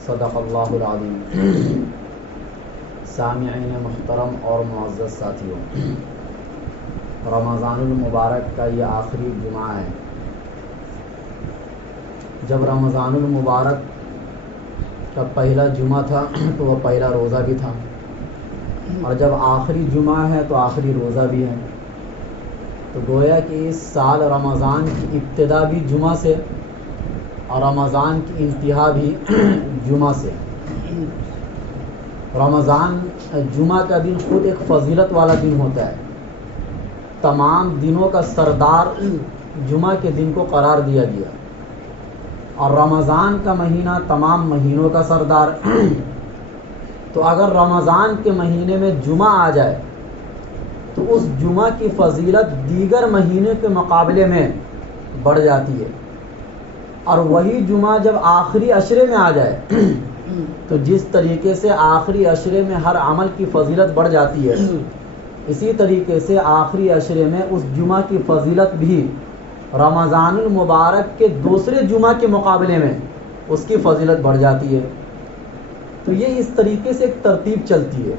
صدق اللہ العظیم۔ سامعین محترم اور معزز ساتھیوں، رمضان المبارک کا یہ آخری جمعہ ہے۔ جب رمضان المبارک کا پہلا جمعہ تھا تو وہ پہلا روزہ بھی تھا، اور جب آخری جمعہ ہے تو آخری روزہ بھی ہے۔ تو گویا کہ اس سال رمضان کی ابتدا بھی جمعہ سے اور رمضان کی انتہا بھی جمعہ سے۔ رمضان جمعہ کا دن خود ایک فضیلت والا دن ہوتا ہے۔ تمام دنوں کا سردار جمعہ کے دن کو قرار دیا گیا، اور رمضان کا مہینہ تمام مہینوں کا سردار۔ تو اگر رمضان کے مہینے میں جمعہ آ جائے تو اس جمعہ کی فضیلت دیگر مہینے کے مقابلے میں بڑھ جاتی ہے، اور وہی جمعہ جب آخری عشرے میں آ جائے تو جس طریقے سے آخری عشرے میں ہر عمل کی فضیلت بڑھ جاتی ہے، اسی طریقے سے آخری عشرے میں اس جمعہ کی فضیلت بھی رمضان المبارک کے دوسرے جمعہ کے مقابلے میں اس کی فضیلت بڑھ جاتی ہے۔ تو یہ اس طریقے سے ایک ترتیب چلتی ہے۔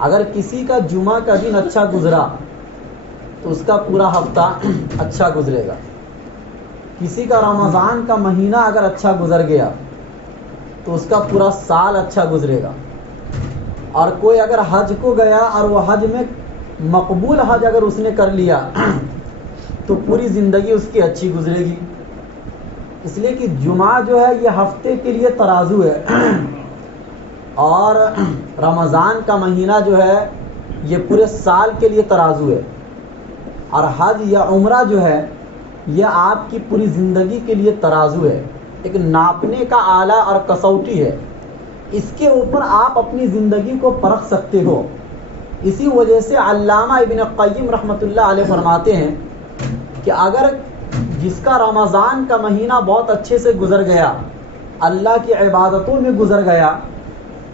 اگر کسی کا جمعہ کا دن اچھا گزرا تو اس کا پورا ہفتہ اچھا گزرے گا۔ کسی کا رمضان کا مہینہ اگر اچھا گزر گیا تو اس کا پورا سال اچھا گزرے گا۔ اور کوئی اگر حج کو گیا اور وہ حج میں مقبول حج اگر اس نے کر لیا تو پوری زندگی اس کی اچھی گزرے گی۔ اس لیے کہ جمعہ جو ہے یہ ہفتے کے لیے ترازو ہے، اور رمضان کا مہینہ جو ہے یہ پورے سال کے لیے ترازو ہے، اور حج یا عمرہ جو ہے یہ آپ کی پوری زندگی کے لیے ترازو ہے، ایک ناپنے کا آلہ اور کسوٹی ہے۔ اس کے اوپر آپ اپنی زندگی کو پرکھ سکتے ہو۔ اسی وجہ سے علامہ ابن قیم رحمۃ اللہ علیہ فرماتے ہیں کہ اگر جس کا رمضان کا مہینہ بہت اچھے سے گزر گیا، اللہ کی عبادتوں میں گزر گیا،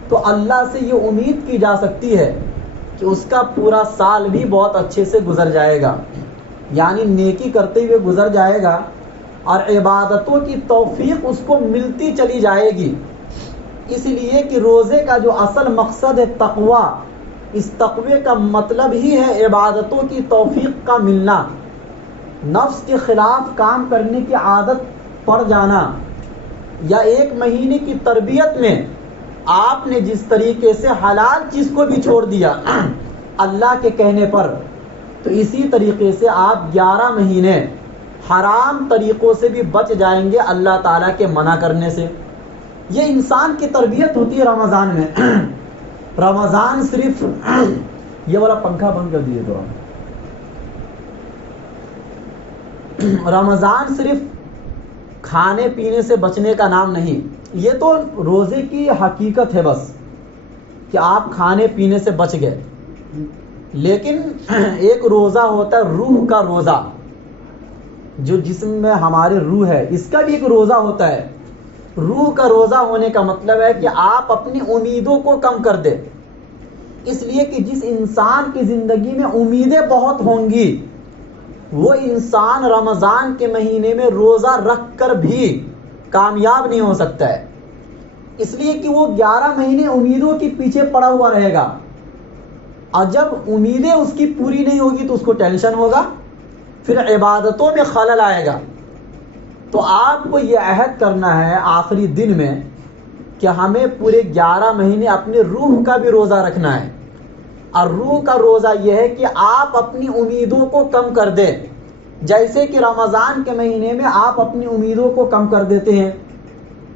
تو اللہ سے یہ امید کی جا سکتی ہے کہ اس کا پورا سال بھی بہت اچھے سے گزر جائے گا، یعنی نیکی کرتے ہوئے گزر جائے گا، اور عبادتوں کی توفیق اس کو ملتی چلی جائے گی۔ اس لیے کہ روزے کا جو اصل مقصد ہے تقوی، اس تقوی کا مطلب ہی ہے عبادتوں کی توفیق کا ملنا، نفس کے خلاف کام کرنے کی عادت پڑ جانا، یا ایک مہینے کی تربیت میں آپ نے جس طریقے سے حلال چیز کو بھی چھوڑ دیا اللہ کے کہنے پر، تو اسی طریقے سے آپ 11 مہینے حرام طریقوں سے بھی بچ جائیں گے اللہ تعالیٰ کے منع کرنے سے۔ یہ انسان کی تربیت ہوتی ہے رمضان میں۔ رمضان صرف یہ والا پنکھا بند کر دیجیے تو رمضان صرف کھانے پینے سے بچنے کا نام نہیں، یہ تو روزے کی حقیقت ہے بس کہ آپ کھانے پینے سے بچ گئے، لیکن ایک روزہ ہوتا ہے روح کا روزہ، جو جسم میں ہمارے روح ہے، اس کا بھی ایک روزہ ہوتا ہے۔ روح کا روزہ ہونے کا مطلب ہے کہ آپ اپنی امیدوں کو کم کر دیں، اس لیے کہ جس انسان کی زندگی میں امیدیں بہت ہوں گی وہ انسان رمضان کے مہینے میں روزہ رکھ کر بھی کامیاب نہیں ہو سکتا ہے، اس لیے کہ وہ 11 مہینے امیدوں کے پیچھے پڑا ہوا رہے گا، اور جب امیدیں اس کی پوری نہیں ہوگی تو اس کو ٹینشن ہوگا، پھر عبادتوں میں خلل آئے گا۔ تو آپ کو یہ عہد کرنا ہے آخری دن میں کہ ہمیں پورے 11 مہینے اپنے روح کا بھی روزہ رکھنا ہے، اور روح کا روزہ یہ ہے کہ آپ اپنی امیدوں کو کم کر دیں، جیسے کہ رمضان کے مہینے میں آپ اپنی امیدوں کو کم کر دیتے ہیں۔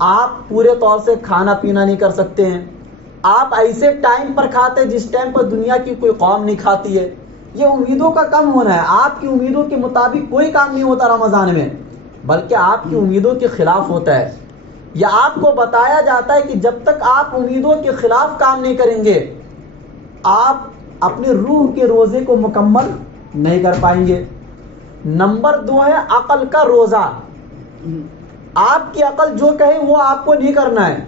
آپ پورے طور سے کھانا پینا نہیں کر سکتے ہیں، آپ ایسے ٹائم پر کھاتے جس ٹائم پر دنیا کی کوئی قوم نہیں کھاتی ہے۔ یہ امیدوں کا کم ہونا ہے، آپ کی امیدوں کے مطابق کوئی کام نہیں ہوتا رمضان میں، بلکہ آپ کی امیدوں کے خلاف ہوتا ہے۔ یا آپ کو بتایا جاتا ہے کہ جب تک آپ امیدوں کے خلاف کام نہیں کریں گے آپ اپنے روح کے روزے کو مکمل نہیں کر پائیں گے۔ نمبر 2 ہے عقل کا روزہ۔ آپ کی عقل جو کہے وہ آپ کو نہیں کرنا ہے،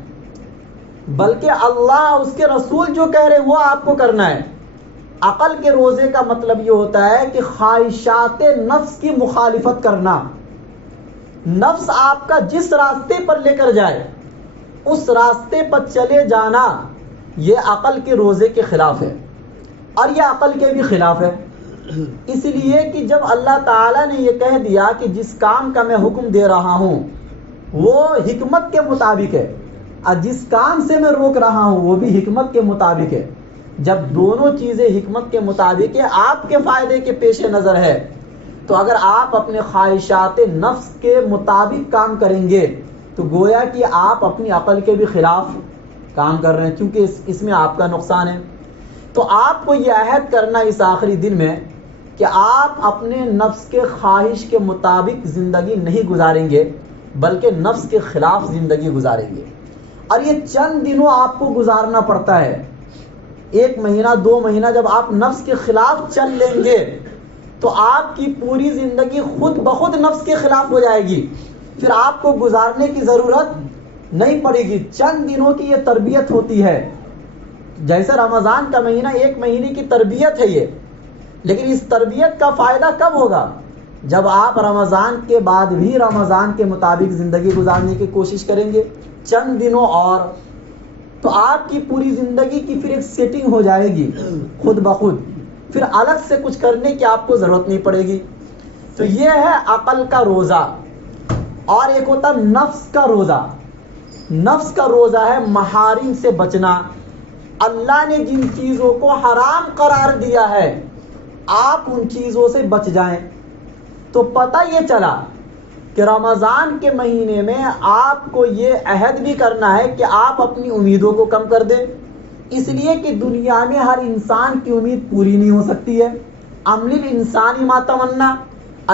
بلکہ اللہ اس کے رسول جو کہہ رہے وہ آپ کو کرنا ہے۔ عقل کے روزے کا مطلب یہ ہوتا ہے کہ خواہشات نفس کی مخالفت کرنا، نفس آپ کا جس راستے پر لے کر جائے اس راستے پر چلے جانا یہ عقل کے روزے کے خلاف ہے، اور یہ عقل کے بھی خلاف ہے، اس لیے کہ جب اللہ تعالیٰ نے یہ کہہ دیا کہ جس کام کا میں حکم دے رہا ہوں وہ حکمت کے مطابق ہے، اور جس کام سے میں روک رہا ہوں وہ بھی حکمت کے مطابق ہے، جب دونوں چیزیں حکمت کے مطابق ہے، آپ کے فائدے کے پیش نظر ہے، تو اگر آپ اپنے خواہشات نفس کے مطابق کام کریں گے تو گویا کہ آپ اپنی عقل کے بھی خلاف کام کر رہے ہیں، کیونکہ اس میں آپ کا نقصان ہے۔ تو آپ کو یہ عہد کرنا اس آخری دن میں کہ آپ اپنے نفس کے خواہش کے مطابق زندگی نہیں گزاریں گے بلکہ نفس کے خلاف زندگی گزاریں گے، اور یہ چند دنوں آپ کو گزارنا پڑتا ہے، 1 مہینہ 2 مہینہ جب آپ نفس کے خلاف چل لیں گے تو آپ کی پوری زندگی خود بخود نفس کے خلاف ہو جائے گی، پھر آپ کو گزارنے کی ضرورت نہیں پڑے گی۔ چند دنوں کی یہ تربیت ہوتی ہے، جیسے رمضان کا مہینہ 1 مہینے کی تربیت ہے یہ، لیکن اس تربیت کا فائدہ کب ہوگا؟ جب آپ رمضان کے بعد بھی رمضان کے مطابق زندگی گزارنے کی کوشش کریں گے چند دنوں اور، تو آپ کی پوری زندگی کی پھر ایک سیٹنگ ہو جائے گی خود بخود، پھر الگ سے کچھ کرنے کی آپ کو ضرورت نہیں پڑے گی۔ تو یہ ہے عقل کا روزہ، اور ایک ہوتا ہے نفس کا روزہ۔ نفس کا روزہ ہے محارم سے بچنا، اللہ نے جن چیزوں کو حرام قرار دیا ہے آپ ان چیزوں سے بچ جائیں۔ تو پتہ یہ چلا کہ رمضان کے مہینے میں آپ کو یہ عہد بھی کرنا ہے کہ آپ اپنی امیدوں کو کم کر دیں، اس لیے کہ دنیا میں ہر انسان کی امید پوری نہیں ہو سکتی ہے۔ عمل الانسان ما تمنا،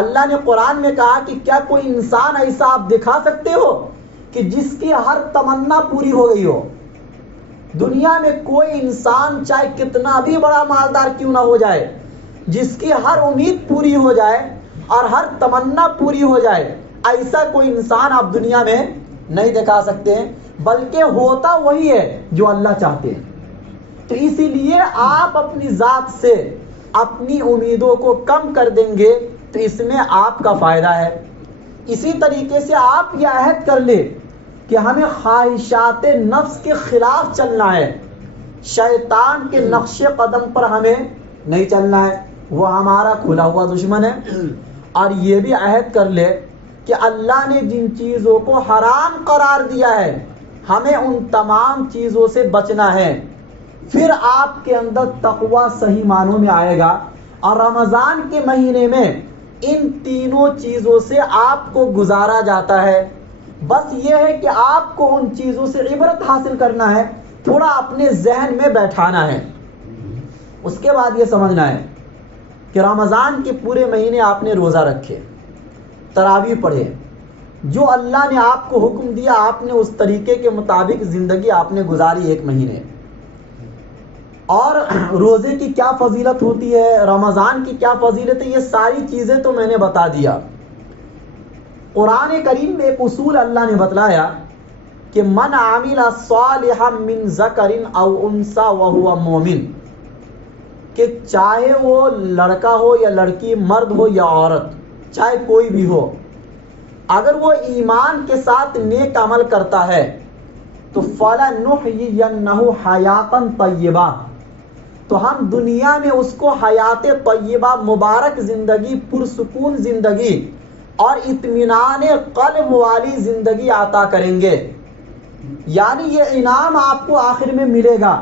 اللہ نے قرآن میں کہا کہ کیا کوئی انسان ایسا آپ دکھا سکتے ہو کہ جس کی ہر تمنا پوری ہو گئی ہو؟ دنیا میں کوئی انسان چاہے کتنا بھی بڑا مالدار کیوں نہ ہو جائے، جس کی ہر امید پوری ہو جائے اور ہر تمنا پوری ہو جائے، ایسا کوئی انسان آپ دنیا میں نہیں دکھا سکتے ہیں، بلکہ ہوتا وہی ہے جو اللہ چاہتے ہیں۔ تو اسی لیے آپ اپنی ذات سے اپنی امیدوں کو کم کر دیں گے تو اس میں آپ کا فائدہ ہے۔ اسی طریقے سے آپ یہ عہد کر لیں کہ ہمیں خواہشات نفس کے خلاف چلنا ہے، شیطان کے نقش قدم پر ہمیں نہیں چلنا ہے، وہ ہمارا کھلا ہوا دشمن ہے۔ اور یہ بھی عہد کر لے کہ اللہ نے جن چیزوں کو حرام قرار دیا ہے ہمیں ان تمام چیزوں سے بچنا ہے، پھر آپ کے اندر تقوی صحیح معنوں میں آئے گا، اور رمضان کے مہینے میں ان تینوں چیزوں سے آپ کو گزارا جاتا ہے۔ بس یہ ہے کہ آپ کو ان چیزوں سے عبرت حاصل کرنا ہے، تھوڑا اپنے ذہن میں بیٹھانا ہے۔ اس کے بعد یہ سمجھنا ہے کہ رمضان کے پورے مہینے آپ نے روزہ رکھے، تراویح پڑھے، جو اللہ نے آپ کو حکم دیا آپ نے اس طریقے کے مطابق زندگی آپ نے گزاری 1 مہینے۔ اور روزے کی کیا فضیلت ہوتی ہے، رمضان کی کیا فضیلت ہے، یہ ساری چیزیں تو میں نے بتا دیا۔ قرآن کریم میں ایک اصول اللہ نے بتلایا کہ من عامل صالحا من ذکر او انثی وہو مومن، کہ چاہے وہ لڑکا ہو یا لڑکی، مرد ہو یا عورت، چاہے کوئی بھی ہو، اگر وہ ایمان کے ساتھ نیک عمل کرتا ہے تو فَلَنُحْيِيَنَّهُ حَيَاةً طَيِّبَةً، تو ہم دنیا میں اس کو حیات طیبہ، مبارک زندگی، پرسکون زندگی اور اطمینان قلب والی زندگی عطا کریں گے۔ یعنی یہ انعام آپ کو آخر میں ملے گا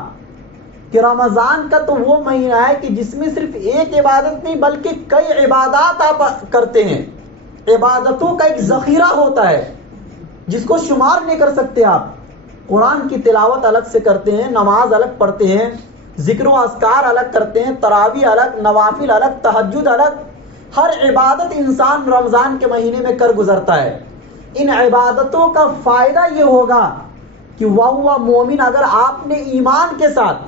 کہ رمضان کا تو وہ مہینہ ہے کہ جس میں صرف ایک عبادت نہیں بلکہ کئی عبادات آپ کرتے ہیں، عبادتوں کا ایک ذخیرہ ہوتا ہے جس کو شمار نہیں کر سکتے آپ۔ قرآن کی تلاوت الگ سے کرتے ہیں، نماز الگ پڑھتے ہیں، ذکر و اذکار الگ کرتے ہیں، تراویح الگ، نوافل الگ، تہجد الگ، ہر عبادت انسان رمضان کے مہینے میں کر گزرتا ہے۔ ان عبادتوں کا فائدہ یہ ہوگا کہ وَهُوَ مومن، اگر آپ نے ایمان کے ساتھ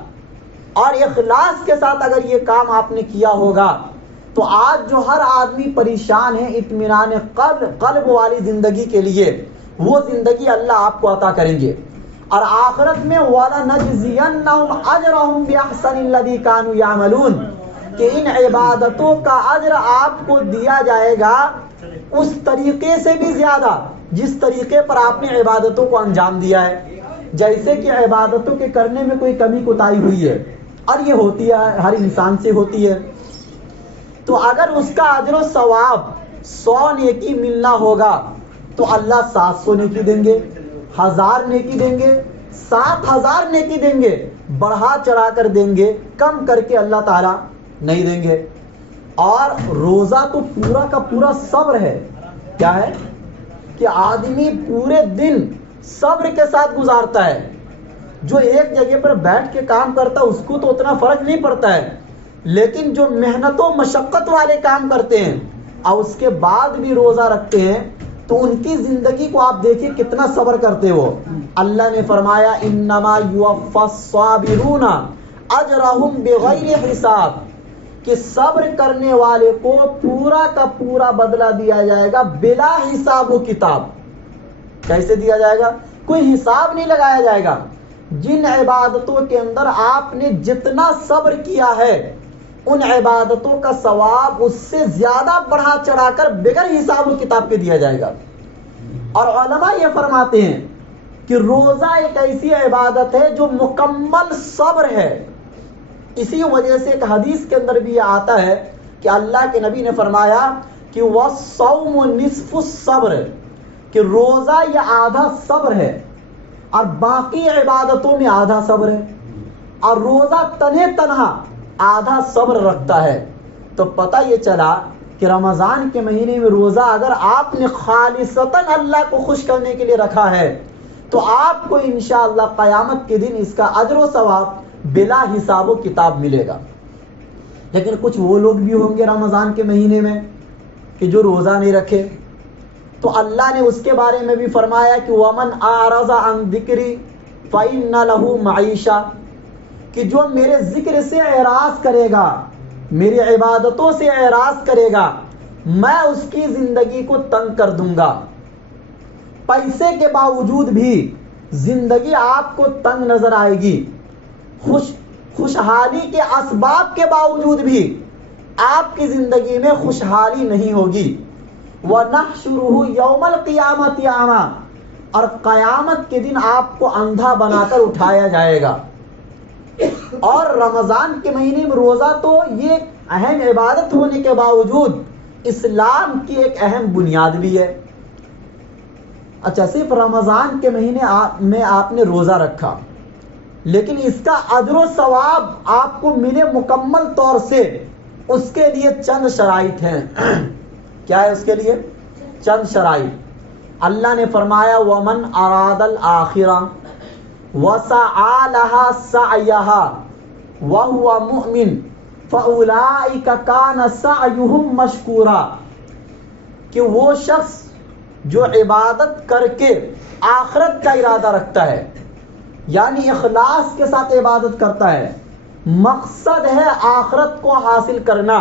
اور اخلاص کے ساتھ اگر یہ کام آپ نے کیا ہوگا تو آج جو ہر آدمی پریشان ہے اطمینان قلب والی زندگی کے لیے، وہ زندگی اللہ آپ کو عطا کریں گے۔ اور آخرت میں وَلَنَجْزِيَنَّهُمْ أَجْرَهُمْ بِأَحْسَنِ الَّذِي كَانُوا يَعْمَلُونَ، کہ ان عبادتوں کا اجر آپ کو دیا جائے گا اس طریقے سے بھی زیادہ جس طریقے پر آپ نے عبادتوں کو انجام دیا ہے۔ جیسے کہ عبادتوں کے کرنے میں کوئی کمی کوتاہی ہوئی ہے، اور یہ ہوتی ہے، ہر انسان سے ہوتی ہے، تو اگر اس کا اجر و ثواب 100 نیکی ملنا ہوگا تو اللہ 700 نیکی دیں گے، 1000 نیکی دیں گے، 7000 نیکی دیں گے، بڑھا چڑھا کر دیں گے، کم کر کے اللہ تعالیٰ نہیں دیں گے۔ اور روزہ تو پورا کا پورا صبر ہے، کیا ہے کہ آدمی پورے دن صبر کے ساتھ گزارتا ہے، جو ایک جگہ پر بیٹھ کے کام کرتا ہے اس کو تو اتنا فرق نہیں پڑتا ہے، لیکن جو محنت و مشقت والے کام کرتے ہیں اور اس کے بعد بھی روزہ رکھتے ہیں تو ان کی زندگی کو آپ دیکھیں کتنا صبر کرتے وہ۔ اللہ نے فرمایا انما یوفی الصابرون اجرہم بغیر حساب، کہ صبر کرنے والے کو پورا کا پورا بدلہ دیا جائے گا بلا حساب و کتاب۔ کیسے دیا جائے گا؟ کوئی حساب نہیں لگایا جائے گا۔ جن عبادتوں کے اندر آپ نے جتنا صبر کیا ہے ان عبادتوں کا ثواب اس سے زیادہ بڑھا چڑھا کر بغیر حساب و کتاب کے دیا جائے گا۔ اور علماء یہ فرماتے ہیں کہ روزہ ایک ایسی عبادت ہے جو مکمل صبر ہے۔ اسی وجہ سے ایک حدیث کے اندر بھی یہ آتا ہے کہ اللہ کے نبی نے فرمایا کہ وَالصَّوْمُ نِصْفُ الصَّبْرِ، کہ روزہ یہ آدھا صبر ہے اور باقی عبادتوں میں آدھا صبر ہے، اور روزہ تنہا آدھا صبر رکھتا ہے۔ تو پتہ یہ چلا کہ رمضان کے مہینے میں روزہ اگر آپ نے خالصتاً اللہ کو خوش کرنے کے لیے رکھا ہے تو آپ کو انشاءاللہ قیامت کے دن اس کا اجر و ثواب بلا حساب و کتاب ملے گا۔ لیکن کچھ وہ لوگ بھی ہوں گے رمضان کے مہینے میں کہ جو روزہ نہیں رکھے، تو اللہ نے اس کے بارے میں بھی فرمایا کہ وَمَنْ أَعْرَضَ عَنْ ذِكْرِي فَإِنَّ لَهُ مَعِيشَةً، کہ جو میرے ذکر سے اعراض کرے گا، میری عبادتوں سے اعراض کرے گا، میں اس کی زندگی کو تنگ کر دوں گا۔ پیسے کے باوجود بھی زندگی آپ کو تنگ نظر آئے گی، خوشحالی کے اسباب کے باوجود بھی آپ کی زندگی میں خوشحالی نہیں ہوگی۔ وَنَحْشُرُهُ يَوْمَ الْقِيَامَةِ أَعْمَىٰ، اور قیامت کے دن آپ کو اندھا بنا کر اٹھایا جائے گا۔ اور رمضان کے مہینے میں روزہ تو یہ اہم عبادت ہونے کے باوجود اسلام کی ایک اہم بنیاد بھی ہے۔ اچھا، صرف رمضان کے مہینے میں آپ نے روزہ رکھا، لیکن اس کا اجر و ثواب آپ کو ملے مکمل طور سے، اس کے لیے چند شرائط ہیں۔ کیا ہے اس کے لیے؟ چند شرائط۔ اللہ نے فرمایا وَمَنْ أَرَادَ الْآخِرَةَ وَسَعَىٰ لَهَا سَعْيَهَا وَهُوَ مُؤْمِنٌ فَأُولَٰئِكَ كَانَ سَعْيُهُمْ مَشْكُورًا، کہ وہ شخص جو عبادت کر کے آخرت کا ارادہ رکھتا ہے، یعنی اخلاص کے ساتھ عبادت کرتا ہے، مقصد ہے آخرت کو حاصل کرنا،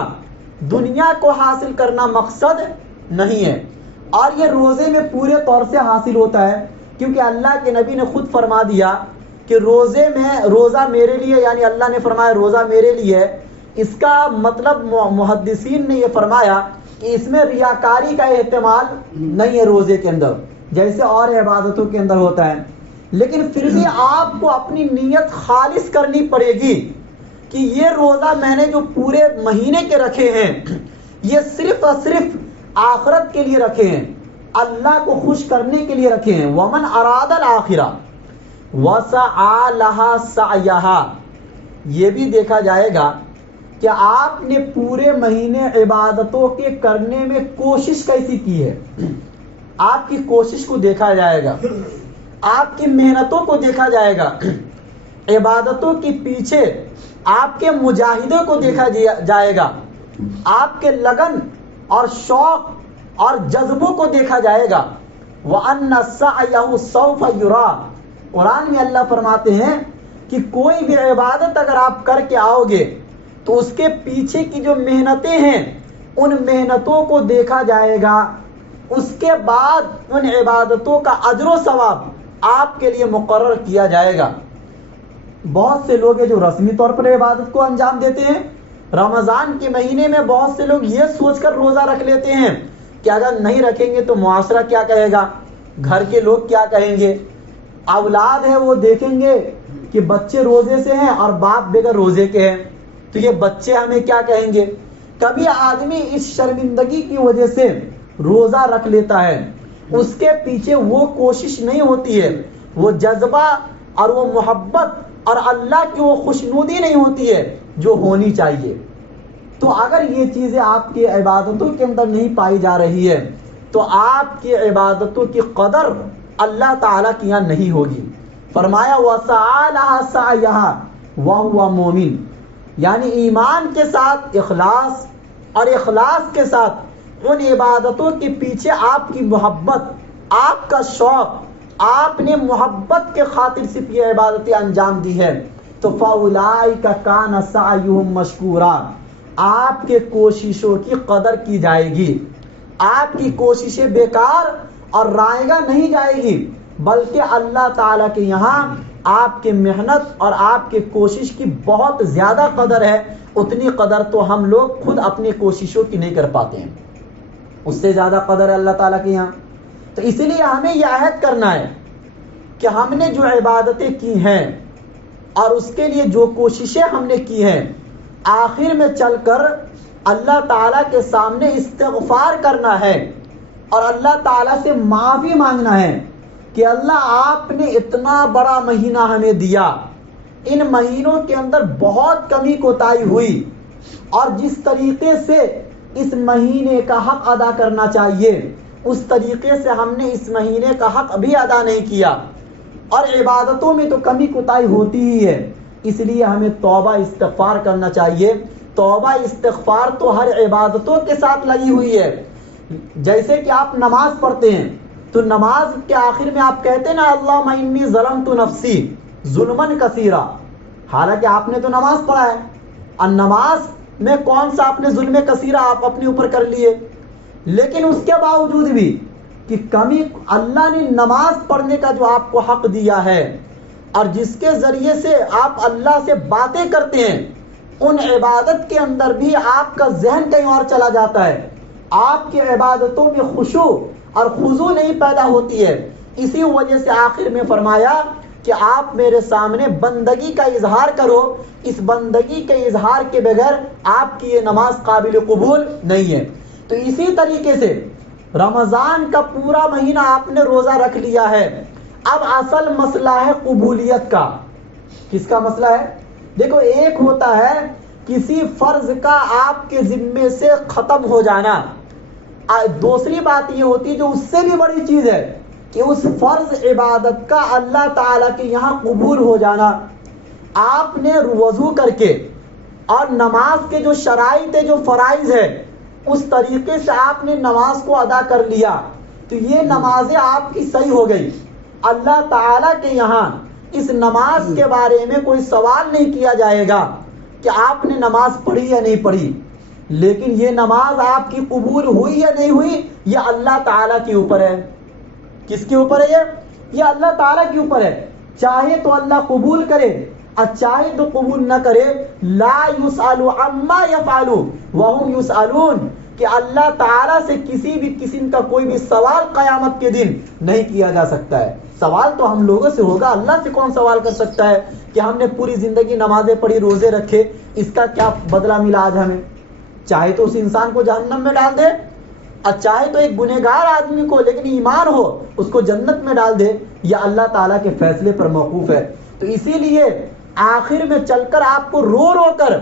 دنیا کو حاصل کرنا مقصد نہیں ہے، اور یہ روزے میں پورے طور سے حاصل ہوتا ہے، کیونکہ اللہ کے نبی نے خود فرما دیا کہ روزہ میرے لیے، یعنی اللہ نے فرمایا روزہ میرے لیے، اس کا مطلب محدثین نے یہ فرمایا کہ اس میں ریاکاری کا احتمال نہیں ہے روزے کے اندر، جیسے اور عبادتوں کے اندر ہوتا ہے، لیکن پھر بھی آپ کو اپنی نیت خالص کرنی پڑے گی کہ یہ روزہ میں نے جو پورے مہینے کے رکھے ہیں یہ صرف اور صرف آخرت کے لیے رکھے ہیں، اللہ کو خوش کرنے کے لیے رکھے ہیں۔ وَمَنْ أَرَادَ الْآخِرَةَ وَسَعَىٰ لَهَا سَعْيَهَا، یہ بھی دیکھا جائے گا کہ آپ نے پورے مہینے عبادتوں کے کرنے میں کوشش کیسی کی ہے، آپ کی کوشش کو دیکھا جائے گا، آپ کی محنتوں کو دیکھا جائے گا، عبادتوں کے پیچھے آپ کے مجاہدے کو دیکھا جائے گا، آپ کے لگن اور شوق اور جذبوں کو دیکھا جائے گا۔ وَأَنَّ سَعْيَهُ سَوْفَ يُرَىٰ، قرآن میں اللہ فرماتے ہیں کہ کوئی بھی عبادت اگر آپ کر کے آؤ گے تو اس کے پیچھے کی جو محنتیں ہیں ان محنتوں کو دیکھا جائے گا، اس کے بعد ان عبادتوں کا اجر و ثواب آپ کے لیے مقرر کیا جائے گا۔ بہت سے لوگ ہیں جو رسمی طور پر عبادت کو انجام دیتے ہیں، رمضان کے مہینے میں بہت سے لوگ یہ سوچ کر روزہ رکھ لیتے ہیں کہ اگر نہیں رکھیں گے تو معاشرہ کیا کہے گا، گھر کے لوگ کیا کہیں گے، اولاد ہے وہ دیکھیں گے کہ بچے روزے سے ہیں اور باپ بغیر روزے کے ہیں، تو یہ بچے ہمیں کیا کہیں گے؟ کبھی آدمی اس شرمندگی کی وجہ سے روزہ رکھ لیتا ہے، اس کے پیچھے وہ کوشش نہیں ہوتی ہے، وہ جذبہ اور وہ محبت اور اللہ کی وہ خوشنودی نہیں ہوتی ہے جو ہونی چاہیے۔ تو اگر یہ چیزیں آپ کی عبادتوں کے اندر نہیں پائی جا رہی ہے تو آپ کی عبادتوں کی قدر اللہ تعالیٰ کی یہاں نہیں ہوگی۔ فرمایا وَسَعَى لَهَا سَعْيَهَا وَهُوَ مُؤْمِنٌ، یعنی ایمان کے ساتھ اخلاص اور اخلاص کے ساتھ ان عبادتوں کے پیچھے آپ کی محبت، آپ کا شوق، آپ نے محبت کے خاطر صرف یہ عبادتیں انجام دی ہے تو فَأُولَٰئِكَ كَانَ سَعْيُهُم مَّشْكُورًا، آپ کے کوششوں کی قدر کی جائے گی، آپ کی کوششیں بیکار اور رائگاں نہیں جائے گی، بلکہ اللہ تعالیٰ کے یہاں آپ کے محنت اور آپ کے کوشش کی بہت زیادہ قدر ہے، اتنی قدر تو ہم لوگ خود اپنی کوششوں کی نہیں کر پاتے ہیں، اس سے زیادہ قدر ہے اللہ تعالیٰ کے یہاں۔ تو اسی لیے ہمیں یہ عہد کرنا ہے کہ ہم نے جو عبادتیں کی ہیں اور اس کے لیے جو کوششیں ہم نے کی ہیں، آخر میں چل کر اللہ تعالیٰ کے سامنے استغفار کرنا ہے اور اللہ تعالیٰ سے معافی مانگنا ہے کہ اللہ آپ نے اتنا بڑا مہینہ ہمیں دیا، ان مہینوں کے اندر بہت کمی کوتاہی ہوئی اور جس طریقے سے اس مہینے کا حق ادا کرنا چاہیے اس طریقے سے ہم نے اس مہینے کا حق بھی ادا نہیں کیا، اور عبادتوں میں تو کمی کوتاہی ہوتی ہی ہے، اس لیے ہمیں توبہ استغفار کرنا چاہیے۔ توبہ استغفار تو ہر عبادتوں کے ساتھ لگی ہوئی ہے۔ جیسے کہ آپ نماز پڑھتے ہیں تو نماز کے آخر میں آپ کہتے ہیں نا اللہم انی ظلمت نفسی ظلما کثیرا، حالانکہ آپ نے تو نماز پڑھا ہے، اور نماز میں کون سا آپ نے ظلم کثیرا آپ اپنے اوپر کر لیے، لیکن اس کے باوجود بھی کہ کمی اللہ نے نماز پڑھنے کا جو آپ کو حق دیا ہے اور جس کے ذریعے سے آپ اللہ سے باتیں کرتے ہیں، ان عبادت کے اندر بھی آپ کا ذہن کہیں اور چلا جاتا ہے، آپ کی عبادتوں میں خشوع اور خضوع نہیں پیدا ہوتی ہے، اسی وجہ سے آخر میں فرمایا کہ آپ میرے سامنے بندگی کا اظہار کرو، اس بندگی کے اظہار کے بغیر آپ کی یہ نماز قابل قبول نہیں ہے۔ تو اسی طریقے سے رمضان کا پورا مہینہ آپ نے روزہ رکھ لیا ہے، اب اصل مسئلہ ہے قبولیت کا۔ کس کا مسئلہ ہے؟ دیکھو، ایک ہوتا ہے کسی فرض کا آپ کے ذمے سے ختم ہو جانا، دوسری بات یہ ہوتی ہے جو اس سے بھی بڑی چیز ہے کہ اس فرض عبادت کا اللہ تعالیٰ کے یہاں قبول ہو جانا۔ آپ نے وضو کر کے اور نماز کے جو شرائط ہے، جو فرائض ہے، اس طریقے سے آپ نے نماز کو ادا کر لیا تو یہ نمازیں آپ کی صحیح ہو گئی۔ اللہ تعالیٰ کے یہاں اس نماز کے بارے میں کوئی سوال نہیں کیا جائے گا کہ آپ نے نماز پڑھی یا نہیں پڑھی، لیکن یہ نماز آپ کی قبول ہوئی یا نہیں ہوئی یہ اللہ تعالیٰ کے اوپر ہے۔ کس کے اوپر ہے؟ یہ اللہ تعالیٰ کے اوپر ہے، چاہے تو اللہ قبول کرے اور چاہے تو قبول نہ کرے۔ لا یسأل عما یفعل وهم یسألون، کہ اللہ تعالیٰ سے کسی بھی قسم کا کوئی بھی سوال قیامت کے دن نہیں کیا جا سکتا ہے۔ سوال تو ہم لوگوں سے ہوگا، اللہ سے کون سوال کر سکتا ہے کہ ہم نے پوری زندگی نمازیں پڑھی، روزے رکھے، اس کا کیا بدلہ ملا آج ہمیں؟ چاہے تو اس انسان کو جہنم میں ڈال دے اور چاہے تو ایک گنہگار آدمی کو لیکن ایمان ہو اس کو جنت میں ڈال دے، یہ اللہ تعالیٰ کے فیصلے پر موقوف ہے۔ تو اسی لیے آخر میں چل کر آپ کو رو رو کر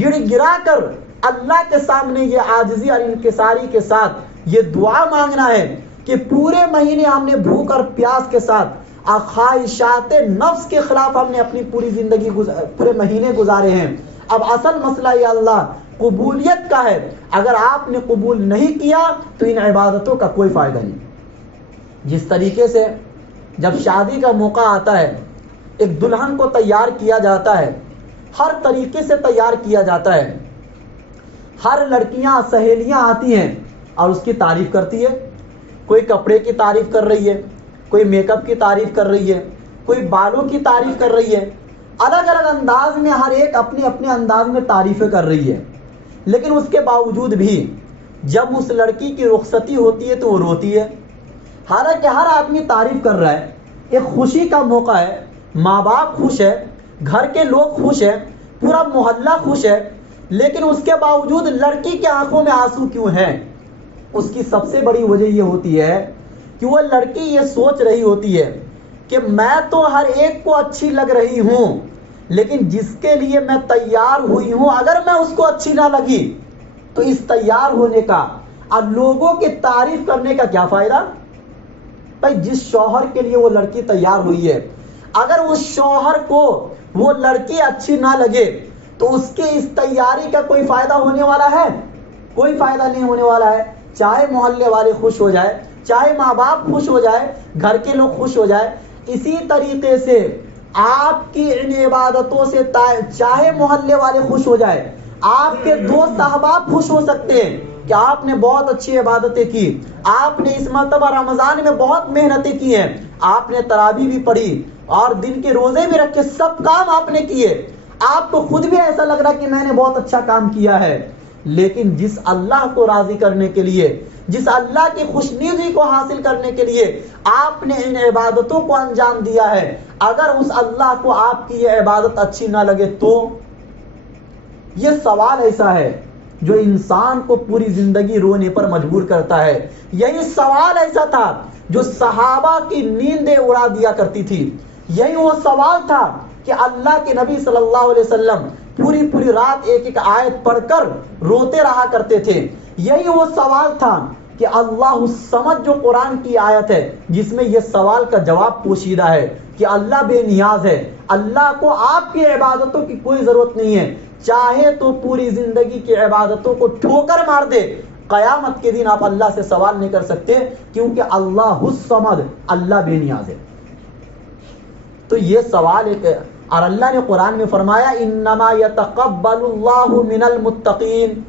گڑ گرا کر اللہ کے سامنے یہ عاجزی اور انکساری کے ساتھ یہ دعا مانگنا ہے کہ پورے مہینے ہم نے بھوک اور پیاس کے ساتھ اور خواہشات نفس کے خلاف ہم نے اپنی پوری زندگی پورے مہینے گزارے ہیں، اب اصل مسئلہ یہ اللہ قبولیت کا ہے، اگر آپ نے قبول نہیں کیا تو ان عبادتوں کا کوئی فائدہ نہیں۔ جس طریقے سے جب شادی کا موقع آتا ہے ایک دلہن کو تیار کیا جاتا ہے، ہر طریقے سے تیار کیا جاتا ہے، ہر لڑکیاں سہیلیاں آتی ہیں اور اس کی تعریف کرتی ہے، کوئی کپڑے کی تعریف کر رہی ہے، کوئی میک اپ کی تعریف کر رہی ہے، کوئی بالوں کی تعریف کر رہی ہے، الگ الگ انداز میں ہر ایک اپنے اپنے انداز میں تعریفیں کر رہی ہے، لیکن اس کے باوجود بھی جب اس لڑکی کی رخصتی ہوتی ہے تو وہ روتی ہے۔ حالانکہ ہر آدمی تعریف کر رہا ہے، ایک خوشی کا موقع ہے، ماں باپ خوش ہے، گھر کے لوگ خوش ہیں، پورا محلہ خوش ہے، لیکن اس کے باوجود لڑکی کے آنکھوں میں آنسو کیوں ہیں؟ اس کی سب سے بڑی وجہ یہ ہوتی ہے کہ وہ لڑکی یہ سوچ رہی ہوتی ہے کہ میں تو ہر ایک کو اچھی لگ رہی ہوں، لیکن جس کے لیے میں تیار ہوئی ہوں اگر میں اس کو اچھی نہ لگی تو اس تیار ہونے کا اور لوگوں کی تعریف کرنے کا کیا فائدہ؟ بھائی جس شوہر کے لیے وہ لڑکی تیار ہوئی ہے اگر اس شوہر کو وہ لڑکی اچھی نہ لگے تو اس کے اس تیاری کا کوئی فائدہ ہونے والا ہے؟ کوئی فائدہ نہیں ہونے والا ہے. چاہے محلے والے خوش ہو جائے، چاہے ماں باپ خوش ہو جائے، گھر کے لوگ خوش ہو جائے. اسی طریقے سے آپ کی ان عبادتوں سے چاہے محلے والے خوش ہو جائے، آپ کے دوست احباب خوش ہو سکتے ہیں کہ آپ نے بہت اچھی عبادتیں کی، آپ نے اس مرتبہ رمضان میں بہت محنتیں کی ہیں، آپ نے تراویح بھی پڑھی اور دن کے روزے بھی رکھے، سب کام آپ نے کیے، آپ کو خود بھی ایسا لگ رہا کہ میں نے بہت اچھا کام کیا ہے. لیکن جس اللہ کو راضی کرنے کے لیے، جس اللہ کی خوشنودی کو حاصل کرنے کے لیے آپ نے ان عبادتوں کو انجام دیا ہے، اگر اس اللہ کو آپ کی یہ عبادت اچھی نہ لگے تو یہ سوال ایسا ہے جو انسان کو پوری زندگی رونے پر مجبور کرتا ہے. یہی سوال ایسا تھا جو صحابہ کی نیندیں اڑا دیا کرتی تھی. یہی وہ سوال تھا کہ اللہ کے نبی صلی اللہ علیہ وسلم پوری رات ایک ایک آیت پڑھ کر روتے رہا کرتے تھے. یہی وہ سوال تھا کہ اللہ الصمد جو قرآن کی آیت ہے جس میں یہ سوال کا جواب پوشیدہ ہے کہ اللہ بے نیاز ہے، اللہ کو آپ کی عبادتوں کی کوئی ضرورت نہیں ہے، چاہے تو پوری زندگی کی عبادتوں کو ٹھوکر مار دے، قیامت کے دن آپ اللہ سے سوال نہیں کر سکتے کیونکہ اللہ الصمد، اللہ بے نیاز ہے. تو یہ سوال ایک، اور اللہ نے قرآن میں فرمایا انما یتقبل اللہ من المتقین،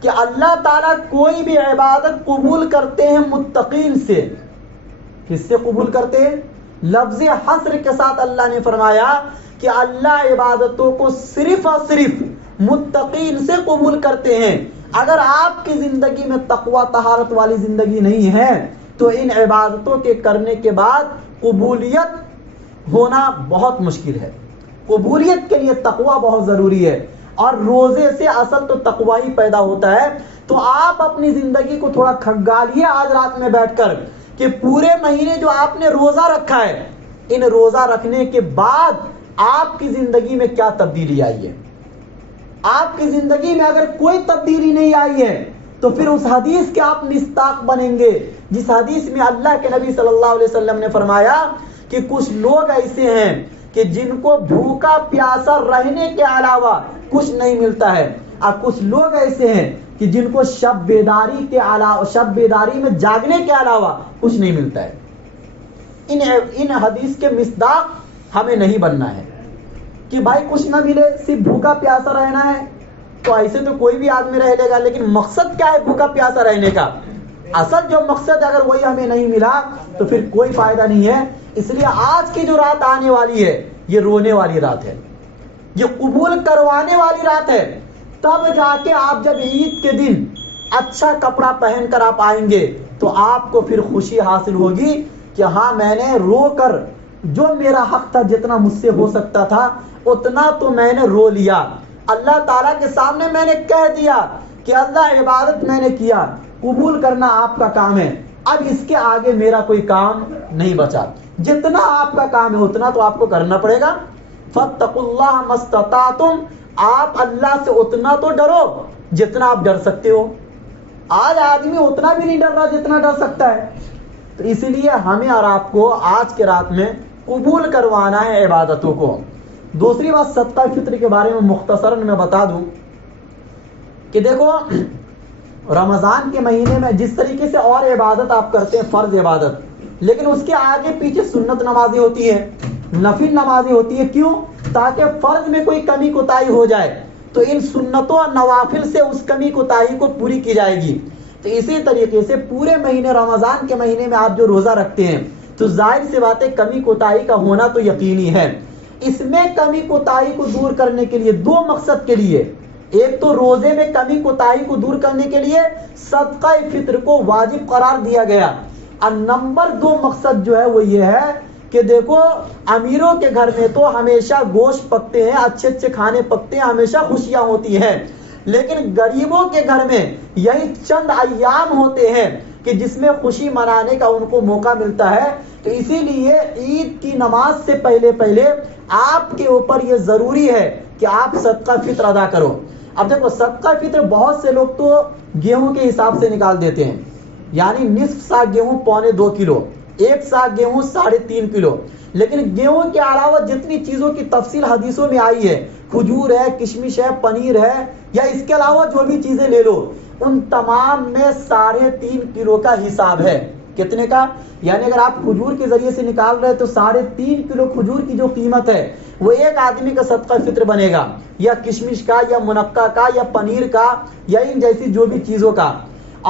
کہ اللہ تعالیٰ کوئی بھی عبادت قبول کرتے ہیں متقین سے. کس سے قبول کرتے ہیں؟ لفظ حصر کے ساتھ اللہ نے فرمایا کہ اللہ عبادتوں کو صرف اور صرف متقین سے قبول کرتے ہیں. اگر آپ کی زندگی میں تقوی طہارت والی زندگی نہیں ہے تو ان عبادتوں کے کرنے کے بعد قبولیت ہونا بہت مشکل ہے. قبولیت کے لیے تقوی بہت ضروری ہے، اور روزے سے اصل تو تقوی ہی پیدا ہوتا ہے. تو آپ اپنی زندگی کو تھوڑا کھنگالیے آج رات میں بیٹھ کر کہ پورے مہینے جو آپ نے روزہ رکھا ہے، ان روزہ رکھنے کے بعد آپ کی زندگی میں کیا تبدیلی آئی ہے. آپ کی زندگی میں اگر کوئی تبدیلی نہیں آئی ہے تو پھر اس حدیث کے آپ مستاق بنیں گے جس حدیث میں اللہ کے نبی صلی اللہ علیہ وسلم نے فرمایا کہ کچھ لوگ ایسے ہیں کہ جن کو بھوکا پیاسا رہنے کے علاوہ کچھ نہیں ملتا ہے، اور کچھ لوگ ایسے ہیں کہ جن کو شب بیداری میں جاگنے کے علاوہ کچھ نہیں ملتا ہے. ان حدیث کے مصداق ہمیں نہیں بننا ہے کہ بھائی کچھ نہ ملے صرف بھوکا پیاسا رہنا ہے. تو ایسے تو کوئی بھی آدمی رہ لے گا، لیکن مقصد کیا ہے بھوکا پیاسا رہنے کا؟ اصل جو مقصد اگر وہی ہمیں نہیں ملا تو پھر کوئی فائدہ نہیں ہے. اس لیے آج کی جو رات آنے والی ہے یہ رونے والی رات ہے، یہ قبول کروانے والی رات ہے. تب جا کے آپ جب عید کے دن اچھا کپڑا پہن کر آپ آئیں گے تو آپ کو پھر خوشی حاصل ہوگی کہ ہاں میں نے رو کر جو میرا حق تھا، جتنا مجھ سے ہو سکتا تھا اتنا تو میں نے رو لیا. اللہ تعالیٰ کے سامنے میں نے کہہ دیا کہ اللہ عبادت میں نے کیا، قبول کرنا آپ کا کام ہے، اب اس کے آگے میرا کوئی کام نہیں بچا. جتنا آپ کا کام ہے اتنا تو آپ کو کرنا پڑے گا. فاتقوا اللہ ما استطعتم، آپ اللہ سے اتنا تو ڈرو جتنا آپ ڈر سکتے ہو. آج آدمی اتنا بھی نہیں ڈر رہا جتنا ڈر سکتا ہے. تو اسی لیے ہمیں اور آپ کو آج کے رات میں قبول کروانا ہے عبادتوں کو. دوسری بات صدقہ فطر کے بارے میں مختصراً میں بتا دوں کہ دیکھو رمضان کے مہینے میں جس طریقے سے اور عبادت آپ کرتے ہیں فرض عبادت، لیکن اس کے آگے پیچھے سنت نمازی ہوتی ہے، نفل نمازی ہوتی ہے. کیوں؟ تاکہ فرض میں کوئی کمی کوتاہی ہو جائے تو ان سنتوں اور نوافل سے اس کمی کوتاہی کو پوری کی جائے گی. تو اسی طریقے سے پورے مہینے رمضان کے مہینے میں آپ جو روزہ رکھتے ہیں تو ظاہر سی بات ہے کمی کوتاہی کا ہونا تو یقینی ہے. اس میں کمی کوتاہی کو دور کرنے کے لیے دو مقصد کے لیے، ایک تو روزے میں کمی کوتاہی کو دور کرنے کے لیے صدقہ فطر کو واجب قرار دیا گیا، اور نمبر دو مقصد جو ہے وہ یہ ہے کہ دیکھو امیروں کے گھر میں تو ہمیشہ گوشت پکتے ہیں، اچھے اچھے کھانے پکتے ہیں، ہمیشہ خوشیاں ہوتی ہیں، لیکن غریبوں کے گھر میں یہی چند ایام ہوتے ہیں کہ جس میں خوشی منانے کا ان کو موقع ملتا ہے. تو اسی لیے عید کی نماز سے پہلے آپ کے اوپر یہ ضروری ہے کہ آپ صدقہ فطر ادا کرو. اب دیکھو صدقہ فطر بہت سے لوگ تو گیہوں کے حساب سے نکال دیتے ہیں، یعنی نصف سا گیہوں 2.25 کلو، 1 سا گیہوں 3.5 کلو. لیکن گیہوں کے علاوہ جتنی چیزوں کی تفصیل حدیثوں میں آئی ہے، کھجور ہے، کشمش ہے، پنیر ہے، یا اس کے علاوہ جو بھی چیزیں لے لو، ان تمام میں 3.5 کلو کا حساب ہے. کتنے کا؟ یعنی اگر آپ کھجور کے ذریعے سے نکال رہے تو 3.5 کلو کھجور کی جو قیمت ہے وہ ایک آدمی کا صدقہ فطر بنے گا، یا کشمش کا، یا منقع کا، یا پنیر کا، یا ان جیسی جو بھی چیزوں کا.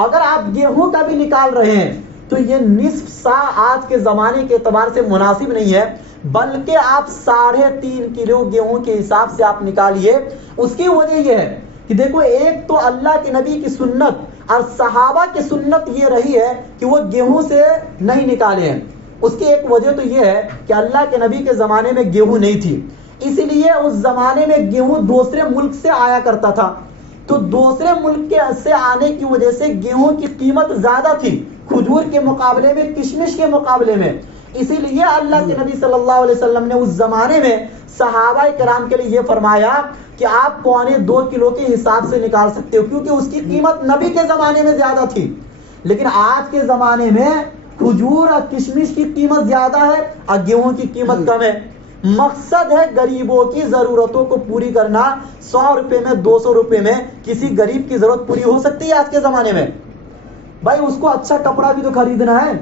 اگر آپ گیہوں کا بھی نکال رہے ہیں تو یہ نصف سا آج کے زمانے کے اعتبار سے مناسب نہیں ہے، بلکہ آپ 3.5 کلو گیہوں کے حساب سے آپ نکالیے. اس کی وجہ یہ ہے کہ دیکھو ایک تو اللہ کے نبی کی سنت اور صحابہ کی سنت یہ رہی ہے کہ وہ گیہوں سے نہیں نکالے ہیں. اس کی ایک وجہ تو یہ ہے کہ اللہ کے نبی کے زمانے میں گیہوں نہیں تھی، اسی لیے اس زمانے میں گیہوں دوسرے ملک سے آیا کرتا تھا. تو دوسرے ملک کے سے آنے کی وجہ سے گیہوں کی قیمت زیادہ تھی کھجور کے مقابلے میں، کشمش کے مقابلے میں. اسی لیے اللہ کے نبی صلی اللہ علیہ وسلم نے اس زمانے میں صحابہ کرام کے لیے یہ فرمایا کہ آپ 2.25 کلو کے حساب سے نکال سکتے ہو، کیونکہ اس کی قیمت نبی کے زمانے میں زیادہ تھی. لیکن آج کے زمانے میں کھجور اور کشمش کی قیمت زیادہ ہے اور گیہوں کی قیمت کم ہے. مقصد ہے غریبوں کی ضرورتوں کو پوری کرنا. 100 روپے میں، 200 روپے میں کسی غریب کی ضرورت پوری ہو سکتی ہے آج کے زمانے میں؟ بھائی اس کو اچھا کپڑا بھی تو خریدنا ہے.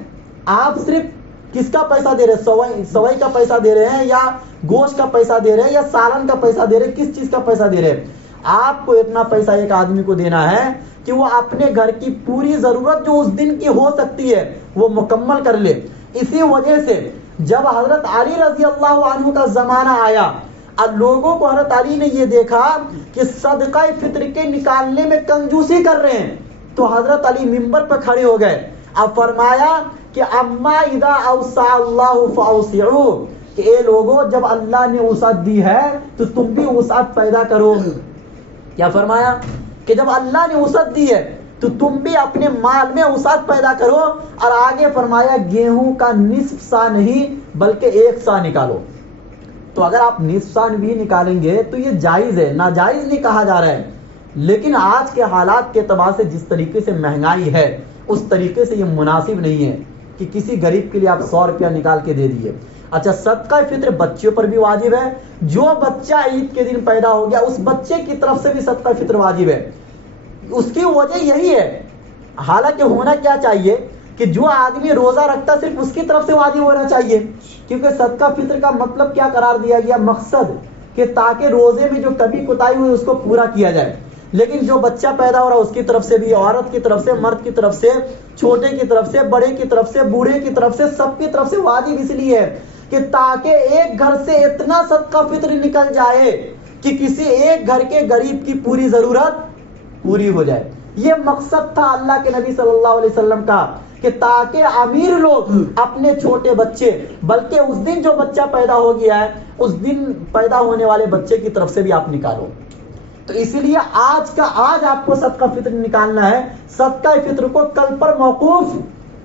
آپ صرف کس کا پیسہ دے رہے ہیں؟ سوائی کا پیسہ دے رہے ہیں، یا گوشت کا پیسہ دے رہے ہیں، یا سالن کا پیسہ دے رہے ہیں؟ کس چیز کا پیسہ دے رہے ہیں؟ آپ کو اتنا پیسہ ایک آدمی کو دینا ہے کہ وہ اپنے گھر کی پوری ضرورت جو اس دن کی ہو سکتی ہے وہ مکمل کر لے. اسی وجہ سے جب حضرت علی رضی اللہ عنہ کا زمانہ آیا اور لوگوں کو حضرت علی نے یہ دیکھا کہ صدقہ فطر کے نکالنے میں کنجوسی کر رہے ہیں، تو حضرت علی منبر پر کھڑے ہو گئے اور فرمایا کہ اما اذا اوسع اللہ فاوسعوا، کہ اے لوگوں جب اللہ نے وسعت دی ہے تو تم بھی وسعت پیدا کرو. کیا فرمایا؟ کہ جب اللہ نے وسعت دی ہے تو تم بھی اپنے مال میں وسعت پیدا کرو. اور آگے فرمایا گیہوں کا نصف سا نہیں بلکہ 1 سا نکالو. تو اگر آپ نصف سا بھی نکالیں گے تو یہ جائز ہے، ناجائز نہیں کہا جا رہا ہے. لیکن آج کے حالات کے اعتبار سے جس طریقے سے مہنگائی ہے اس طریقے سے یہ مناسب نہیں ہے کہ کسی غریب کے لیے آپ 100 روپیہ نکال کے دے دیے. اچھا صدقہ فطر بچوں پر بھی واجب ہے. جو بچہ عید کے دن پیدا ہو گیا اس بچے کی طرف سے بھی صدقہ فطر واجب ہے. اس کی وجہ یہی ہے، حالانکہ ہونا کیا چاہیے کہ جو آدمی روزہ رکھتا صرف اس کی طرف سے واجب ہونا چاہیے، کیونکہ صدقہ فطر کا مطلب کیا قرار دیا گیا؟ مقصد کہ تاکہ روزے میں جو کمی کوتاہی ہوئی اس کو پورا کیا جائے. لیکن جو بچہ پیدا ہو رہا ہے اس کی طرف سے بھی، عورت کی طرف سے، مرد کی طرف سے، چھوٹے کی طرف سے، بڑے کی طرف سے، بوڑھے کی طرف سے، سب کی طرف سے واجب اس لیے ہے کہ تاکہ ایک گھر سے اتنا صدقہ فطر نکل جائے کہ کسی ایک گھر کے غریب کی پوری ضرورت پوری ہو جائے. یہ مقصد تھا اللہ کے نبی صلی اللہ علیہ وسلم کا کہ تاکہ امیر لوگ اپنے چھوٹے بچے، بلکہ اس دن جو بچہ پیدا ہو گیا ہے اس دن پیدا ہونے والے بچے کی طرف سے بھی آپ نکالو. تو اسی لیے آج آپ کو صدقہ فطر نکالنا ہے. صدقہ فطر کو کل پر موقوف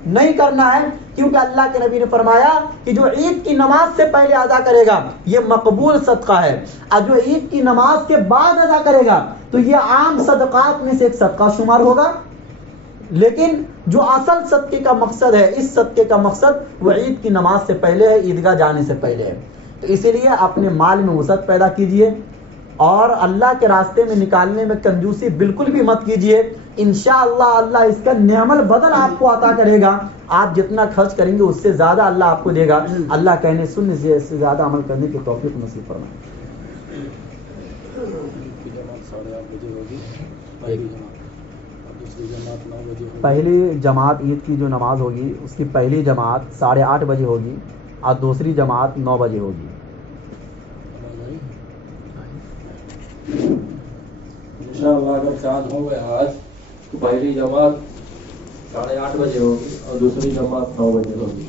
نہیں کرنا ہے، کیونکہ اللہ کے نبی نے فرمایا کہ جو عید کی نماز سے پہلے ادا کرے گا یہ مقبول صدقہ ہے، اور جو عید کی نماز کے بعد ادا کرے گا تو یہ عام صدقات میں سے ایک صدقہ شمار ہوگا. لیکن جو اصل صدقے کا مقصد ہے، اس صدقے کا مقصد وہ عید کی نماز سے پہلے ہے، عیدگاہ جانے سے پہلے ہے. تو اسی لیے اپنے مال میں وسعت پیدا کیجئے اور اللہ کے راستے میں نکالنے میں کنجوسی بالکل بھی مت کیجئے. انشاءاللہ اللہ اس کا نعم البدل آپ کو عطا کرے گا. آپ جتنا خرچ کریں گے اس سے زیادہ اللہ آپ کو دے گا. اللہ کہنے سننے سے زیادہ عمل کرنے کی توفیق نصیب فرمائے. پہلی جماعت عید کی جو نماز ہوگی اس کی پہلی جماعت 8:30 بجے ہوگی اور دوسری جماعت 9 بجے ہوگی. انشاءاللہ اگر چاند ہو گئے آج تو پہلی جماعت 8:30 بجے ہوگی اور دوسری جماعت 9 بجے ہوگی.